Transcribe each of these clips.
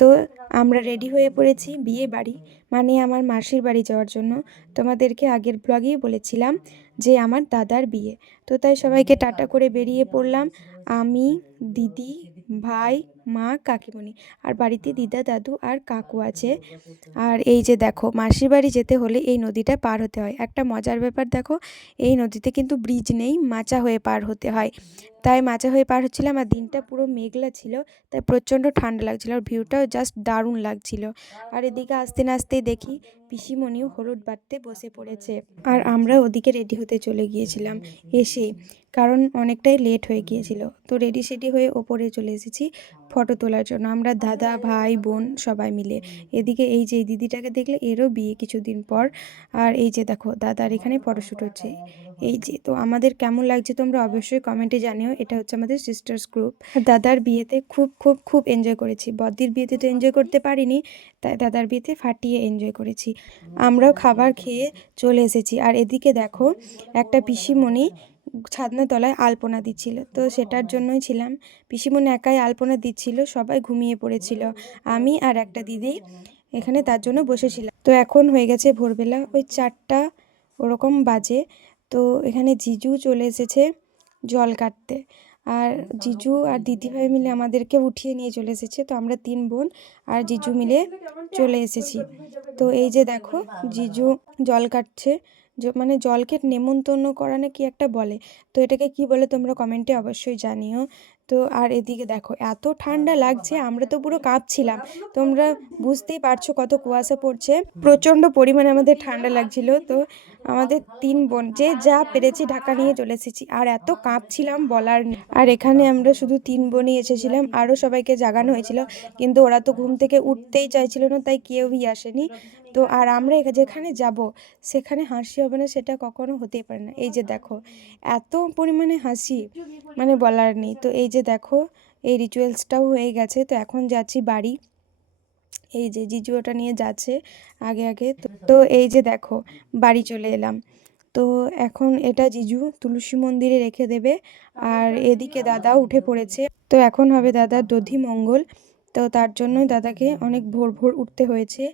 তো আমরা রেডি হয়ে পড়েছি বিয়ে বাড়ি, মানে আমার মাসির বাড়ি যাওয়ার জন্য। তোমাদেরকে আগের ব্লগেই বলেছিলাম যে আমার দাদার বিয়ে, তো তাই সবাইকে টাটা করে বেরিয়ে পড়লাম। আমি, দিদি, ভাই, মা, কাকিমণি, আর বাড়িতে দিদা, দাদু আর কাকু আছে। আর এই যে দেখো, মাসির বাড়ি যেতে হলে এই নদীটা পার হতে হয়। একটা মজার ব্যাপার দেখো, এই নদীতে কিন্তু ব্রিজ নেই, মাচা হয়ে পার হতে হয়। তাই মাচা হয়ে পার হচ্ছিলাম, আর দিনটা পুরো মেঘলা ছিল, তাই প্রচণ্ড ঠান্ডা লাগছিল, আর ভিউটাও জাস্ট দারুণ লাগছিল। আর এদিকে আসতে না আসতেই দেখি পিসিমণিও হলুদ বাটতে বসে পড়েছে, আর আমরা ওদিকে রেডি হতে চলে গিয়েছিলাম এসেই, কারণ অনেকটাই লেট হয়ে গিয়েছিল। তো রেডি সেডি হয়ে ওপরে চলে এসেছি ফটো তোলার জন্য, আমরা দাদা, ভাই, বোন সবাই মিলে। এদিকে এই যে দিদিটাকে দেখলে, এরও বিয়ে কিছুদিন পর। আর এই যে দেখো দাদার এখানে ফটোশ্যুট হচ্ছে। এই যে, তো আমাদের কেমন লাগছে তোমরা অবশ্যই কমেন্টে জানিও। এটা হচ্ছে আমাদের সিস্টার্স গ্রুপ। দাদার বিয়েতে খুব খুব খুব এনজয় করেছি। বদ্দির বিয়েতে তো এনজয় করতে পারিনি, তাই দাদার বিয়েতে ফাটিয়ে এনজয় করেছি। আমরাও খাবার খেয়ে চলে এসেছি। আর এদিকে দেখো, একটা পিসিমণি ছাদনা তলায় আলপনা দিচ্ছিল, তো সেটার জন্যই ছিলাম। পিসিমণি একাই আলপনা দিচ্ছিল, সবাই ঘুমিয়ে পড়েছিল। আমি আর একটা দিদি এখানে তার জন্য বসেছিলাম। তো এখন হয়ে গেছে ভোরবেলা, ওই 4টা ওরকম বাজে। তো এখানে জিজু চলে এসেছে জল কাটতে, আর জিজু আর দিদিভাই মিলে আমাদেরকে উঠিয়ে নিয়ে চলে এসেছে। তো আমরা 3 বোন আর জিজু মিলে চলে এসেছি। তো এই যে দেখো, জিজু জল কাটছে, মানে জলকে নেমন্তন্ন করা না কি একটা বলে, তো এটাকে কি বলে তোমরা কমেন্টে অবশ্যই জানিও। তো আর এদিকে দেখো, এত ঠান্ডা লাগছে, আমরা তো পুরো কাঁপছিলাম। তোমরা বুঝতেই পারছো কত কুয়াশা পড়ছে, প্রচণ্ড পরিমাণে আমাদের ঠান্ডা লাগছিল। তো আমাদের 3 বোন যে যা পেরেছি ঢাকা নিয়ে চলে এসেছি, আর এত কাঁপছিলাম বলার নেই। আর এখানে আমরা শুধু 3 বোনই এসেছিলাম, আরও সবাইকে জাগানো হয়েছিল, কিন্তু ওরা তো ঘুম থেকে উঠতেই চাইছিল না, তাই কেউই আসেনি। তো আর আমরা যেখানে যাব সেখানে হাসি হবে না সেটা কখনো হতেই পারে না। এই যে দেখো, এত পরিমাণে হাসি মানে বলার নেই। তো এই যে দেখো, এই রিচুয়ালসটাও হয়ে গেছে, তো এখন যাচ্ছি বাড়ি। এই যে জিজু ওটা নিয়ে যাচ্ছে আগে আগে। তো এই যে দেখো, বাড়ি চলে এলাম। তো এখন এটা জিজু তুলসী মন্দিরে রেখে দেবে, আর এদিকে দাদাও উঠে পড়েছে। তো এখন হবে দাদার দধি মঙ্গল, তো তার জন্যই দাদাকে অনেক ভোর ভোর উঠতে হয়েছে।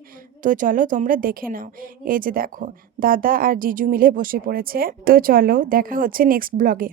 তো চলো তোমরা দেখে নাও। এই যে দেখো, দাদা আর জিজু মিলে বসে পড়েছে। তো চলো দেখা হচ্ছে নেক্সট ব্লগে।